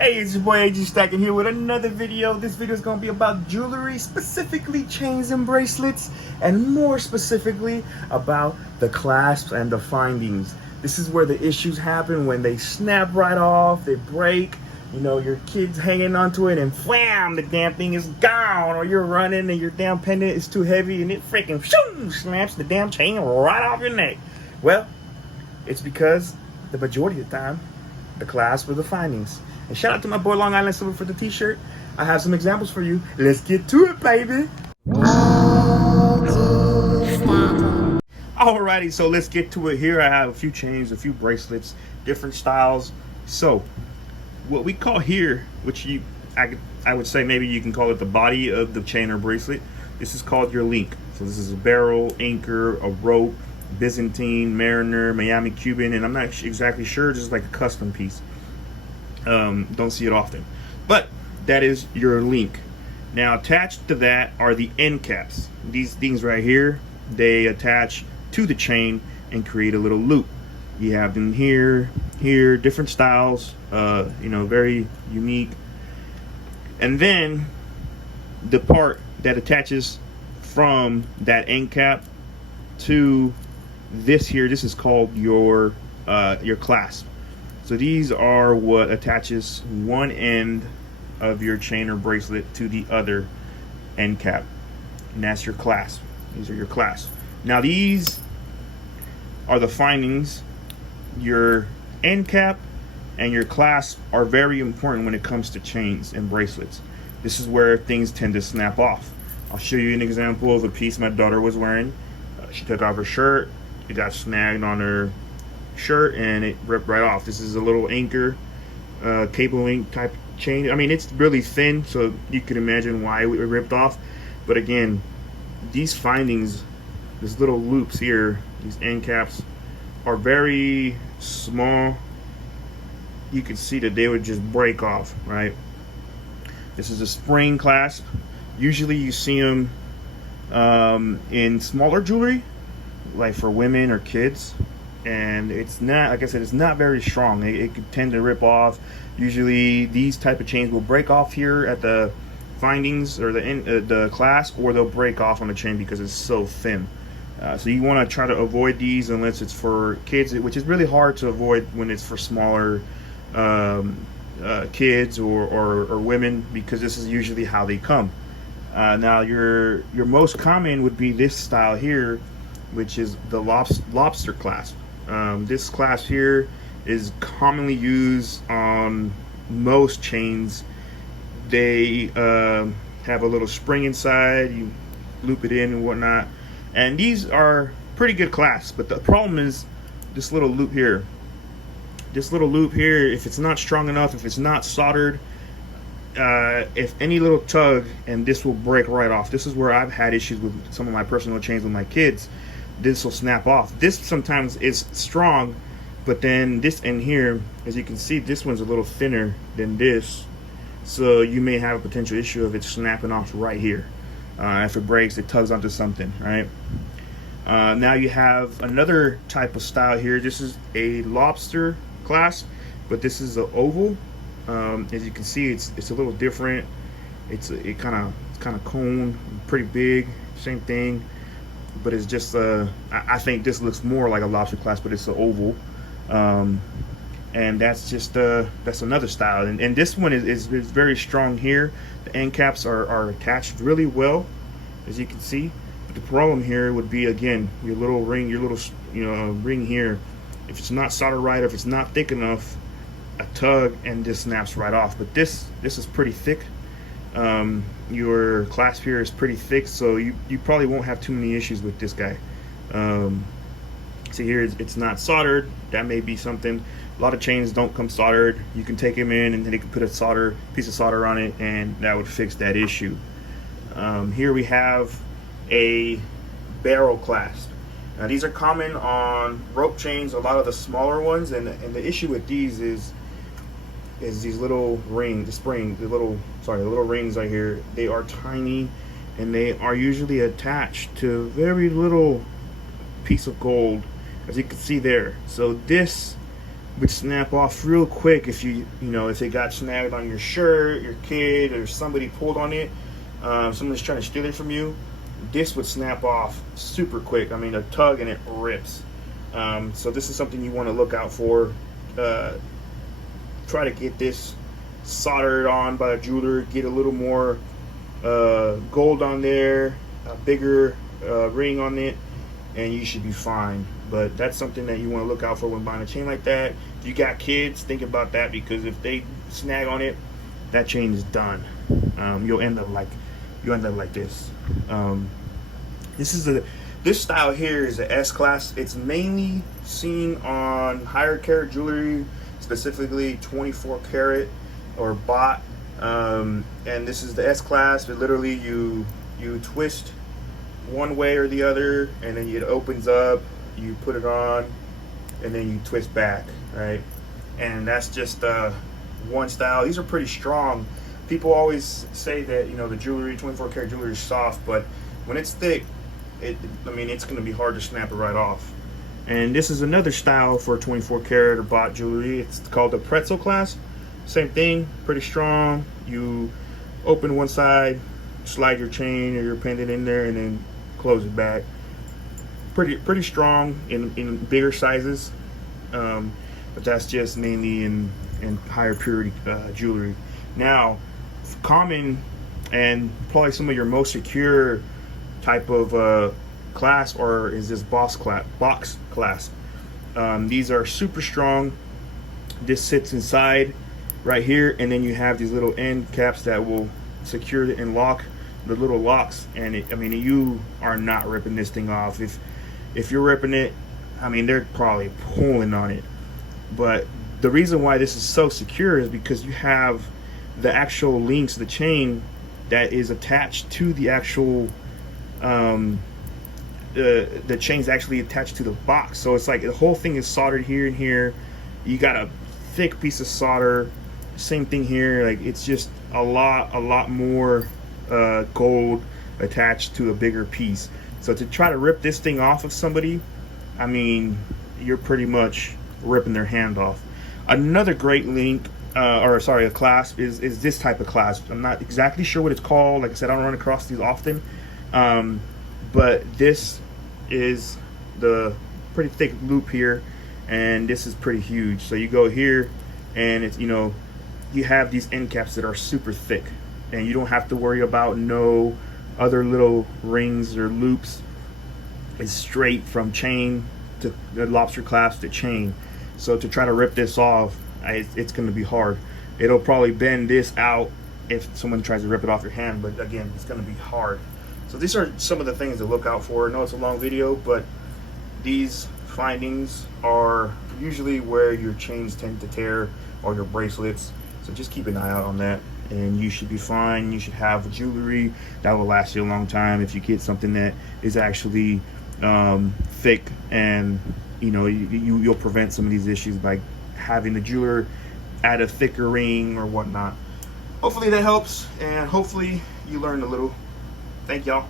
Hey, it's your boy AG Stacking here with another video. This video is going to be about jewelry, specifically chains and bracelets, and more specifically about the clasps and the findings. This is where the issues happen when they snap right off, they break, you know, your kid's hanging onto it and wham, the damn thing is gone, or you're running and your damn pendant is too heavy and it freaking snaps the damn chain right off your neck. Well, it's because the majority of the time, the clasp or the findings. And shout out to my boy Long Island Silver for the t-shirt. I have some examples for you. Let's get to it, baby. Alrighty, so let's get to it. Here I have a few chains, a few bracelets, different styles. So what we call here, which I would say maybe you can call it the body of the chain or bracelet. This is called your link. So this is a barrel, anchor, a rope, Byzantine, Mariner, Miami Cuban, and I'm not exactly sure, just like a custom piece. Don't see it often, but that is your link. Now attached to that are the end caps. These things right here, they attach to the chain and create a little loop. You have them here, different styles, you know, very unique. And then the part that attaches from that end cap to this here, this is called your clasp. So these are what attaches one end of your chain or bracelet to the other end cap, and that's your clasp. These are your clasps. Now these are the findings. Your end cap and your clasp are very important when it comes to chains and bracelets. This is where things tend to snap off. I'll show you an example of a piece my daughter was wearing. She took off her shirt, it got snagged on her shirt and it ripped right off. This is a little anchor cable link type chain. I mean, it's really thin, so you can imagine why it ripped off. But again, these findings, these little loops here, these end caps, are very small. You can see that they would just break off, right? This is a spring clasp. Usually you see them in smaller jewelry, like for women or kids. And it's not, like I said, it's not very strong. It could tend to rip off. Usually these type of chains will break off here at the findings or the clasp, or they'll break off on the chain because it's so thin. So you want to try to avoid these unless it's for kids, which is really hard to avoid when it's for smaller kids or women, because this is usually how they come. Now your most common would be this style here, which is the lobster clasp. This clasp here is commonly used on most chains. They have a little spring inside, you loop it in and whatnot, and these are pretty good clasps. But the problem is this little loop here. This little loop here, if it's not strong enough, if it's not soldered, if any little tug, and this will break right off. This is where I've had issues with some of my personal chains with my kids. This will snap off. This sometimes is strong, but then this end here, as you can see, this one's a little thinner than this, so you may have a potential issue of it snapping off right here. If it breaks, it tugs onto something, right? Now you have another type of style here. This is a lobster clasp, but this is an oval. As you can see, it's a little different. It's kind of cone, pretty big, same thing. But it's just I think this looks more like a lobster clasp, but it's an oval, and that's just that's another style. And this one is very strong here. The end caps are attached really well, as you can see. But the problem here would be, again, your little ring, ring here. If it's not soldered right, or if it's not thick enough, a tug and this snaps right off. But this is pretty thick. Your clasp here is pretty thick, so you probably won't have too many issues with this guy. See here, it's not soldered. That may be something. A lot of chains don't come soldered. You can take them in and then you can put a piece of solder on it, and that would fix that issue. Here we have a barrel clasp. Now these are common on rope chains, a lot of the smaller ones, and the issue with these is these little rings, the little rings right here. They are tiny, and they are usually attached to a very little piece of gold, as you can see there. So this would snap off real quick if if it got snagged on your shirt, your kid, or somebody pulled on it, someone's trying to steal it from you. This would snap off super quick. I mean, a tug and it rips. So this is something you want to look out for. Try to get this soldered on by a jeweler. Get a little more gold on there, a bigger ring on it, and you should be fine. But that's something that you want to look out for when buying a chain like that. If you got kids, think about that, because if they snag on it, that chain is done. You'll end up like this. This style here is an S class. It's mainly seen on higher carat jewelry, specifically 24 karat or bought. And this is the S class. But literally you twist one way or the other, and then it opens up, you put it on, and then you twist back, right? And that's just one style. These are pretty strong. People always say that the jewelry, 24 karat jewelry, is soft, but when it's thick, it's going to be hard to snap it right off. And this is another style for 24 karat or bought jewelry. It's called the pretzel clasp. Same thing, pretty strong. You open one side, slide your chain or your pendant in there, and then close it back. Pretty strong in bigger sizes, but that's just mainly in higher purity jewelry. Now, common and probably some of your most secure type of clasp is this box clasp. These are super strong. This sits inside right here, and then you have these little end caps that will secure it and lock the little locks. And you are not ripping this thing off. If you're ripping it, they're probably pulling on it. But the reason why this is so secure is because you have the actual links, the chain that is attached to the actual the chain's actually attached to the box. So it's like the whole thing is soldered here and here. You got a thick piece of solder. Same thing here. Like, it's just a lot more gold attached to a bigger piece. So to try to rip this thing off of somebody, you're pretty much ripping their hand off. Another great link, a clasp is this type of clasp. I'm not exactly sure what it's called. Like I said, I don't run across these often. But this is the pretty thick loop here, and this is pretty huge. So you go here, and it's you have these end caps that are super thick, and you don't have to worry about no other little rings or loops. It's straight from chain to the lobster clasp to chain. So to try to rip this off, it's going to be hard. It'll probably bend this out if someone tries to rip it off your hand, but again, it's going to be hard. So these are some of the things to look out for. I know it's a long video, but these findings are usually where your chains tend to tear, or your bracelets. So just keep an eye out on that, and you should be fine. You should have jewelry that will last you a long time if you get something that is actually thick, and you'll prevent some of these issues by having the jeweler add a thicker ring or whatnot. Hopefully that helps, and hopefully you learned a little. Thank y'all.